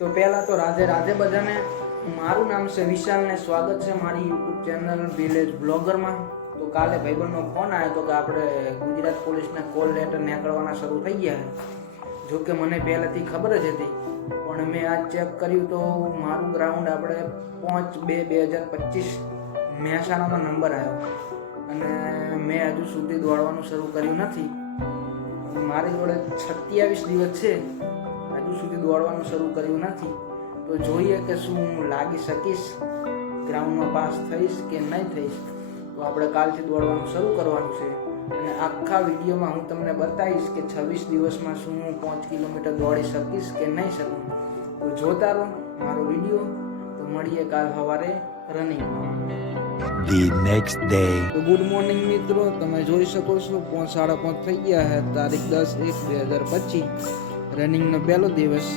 તો પહેલાં તો રાધે રાધે બધાને. મારું નામ છે વિશાલ ને સ્વાગત છે મારી યુટ્યુબ ચેનલ વિલેજ બ્લોગરમાં. તો કાલે ભાઈબંધનો ફોન આવ્યો હતો કે આપણે ગુજરાત પોલીસના કોલ લેટર નીકળવાના શરૂ થઈ ગયા છે. જોકે મને પહેલાંથી ખબર જ હતી, પણ મેં આજ ચેક કર્યું તો મારું ગ્રાઉન્ડ આપણે 5/2/2025 મહેસાણાનો નંબર આવ્યો અને મેં હજુ સુધી દોડવાનું શરૂ કર્યું નથી. મારી જોડે 27 દિવસ છે, હજુ સુધી દોડવાનું શરૂ કર્યું નથી. તો જોઈએ કે શું હું લાગી શકીશ, ગ્રાઉન્ડમાં પાસ થઈશ કે નહીં થઈશ. તો આપણે કાલથી દોડવાનું શરૂ કરવાનું છે અને આખા વિડીયોમાં હું તમને બતાવીશ કે 26 દિવસમાં શું હું 5 કિલોમીટર દોડી શકીશ કે નહીં શકું. તો જોતા રહો મારો વિડીયો. તો મળીએ કાલ સવારે રનિંગમાં. The next day. તો ગુડ મોર્નિંગ મિત્રો, તમે જોઈ શકો છો 5:30 થઈ ગયા છે. તારીખ 10/1/2025, રનિંગનો પહેલો દિવસ.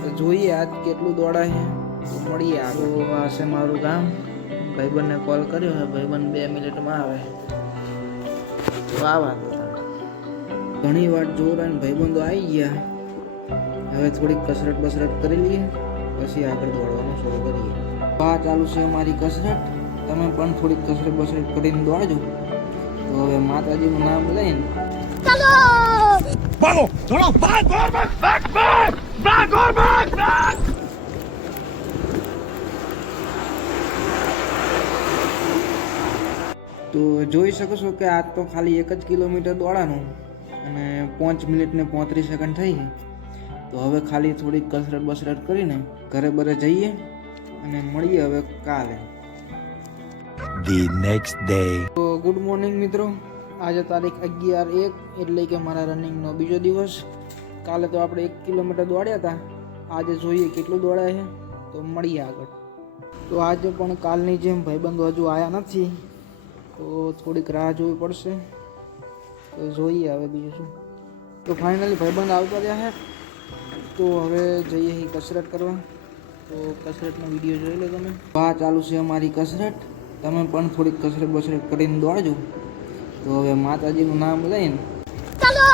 તો જોઈએ આજ કેટલું દોડાય છે. તો મળીએ આગળ. તો આ છે મારું ગામ. ભાઈબંધને કોલ કર્યો છે, ભાઈબંધ 2 મિનિટમાં આવે. તો આવા ઘણી વાર જોરા ને ભાઈબંધો આવી ગયા. હવે થોડીક કસરત બસરત કરી લઈએ, પછી આગળ દોડવાનું શરૂ કરીએ. આ ચાલુ છે અમારી કસરત. તમે પણ થોડીક કસરત બસરત કરીને દોડજો. તો હવે માતાજીનું નામ લઈને ચાલો ભાગો, દોડો, ભાગ ભાગ ભાગ ભાગ ભાગ ભાગ ભાગ. તો જોઈ શકો છો કે આજ તો ખાલી 1 જ કિલોમીટર દોડાનું અને 5 મિનિટ ને 35 સેકન્ડ થઈ. તો હવે ખાલી થોડીક કસરત બસરત કરીને ઘરે બરે જઈએ અને મળીએ હવે કાલે. The next day. તો ગુડ મોર્નિંગ મિત્રો, આજે તારીખ 11/1 એટલે કે મારા રનિંગનો બીજો દિવસ. કાલે તો આપણે 1 કિલોમીટર દોડ્યા હતા. આજે જોઈએ કેટલું દોડાય છે. તો મળીએ આગળ. તો આજે પણ કાલની જેમ ભાઈબંધો હજુ આવ્યા નથી, તો થોડીક રાહ જોવી પડશે. તો જોઈએ હવે બીજું શું. તો ફાઇનલી ભાઈબંધ આવતા રહ્યા છે. તો હવે જઈએ કસરત કરવા. તો કસરતનો વિડીયો જોઈ લો તમે. આ ચાલુ છે અમારી કસરત. તમે પણ થોડીક કસરત બસરત કરીને દોડજો. તો હવે માતાજીનું નામ લઈને ચાલો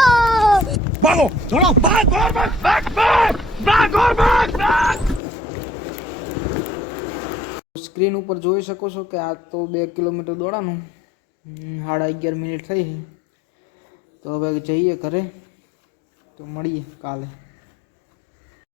ભાગો, દોડો, ભાગ ભાગ ભાગ ભાગ ભાગ ભાગ ભાગ. સ્ક્રીન ઉપર જોઈ શકો છો કે આ તો 2 કિલોમીટર દોડાનું 11:30 મિનિટ થઈ. તો હવે જઈએ ઘરે. તો મળીએ કાલે.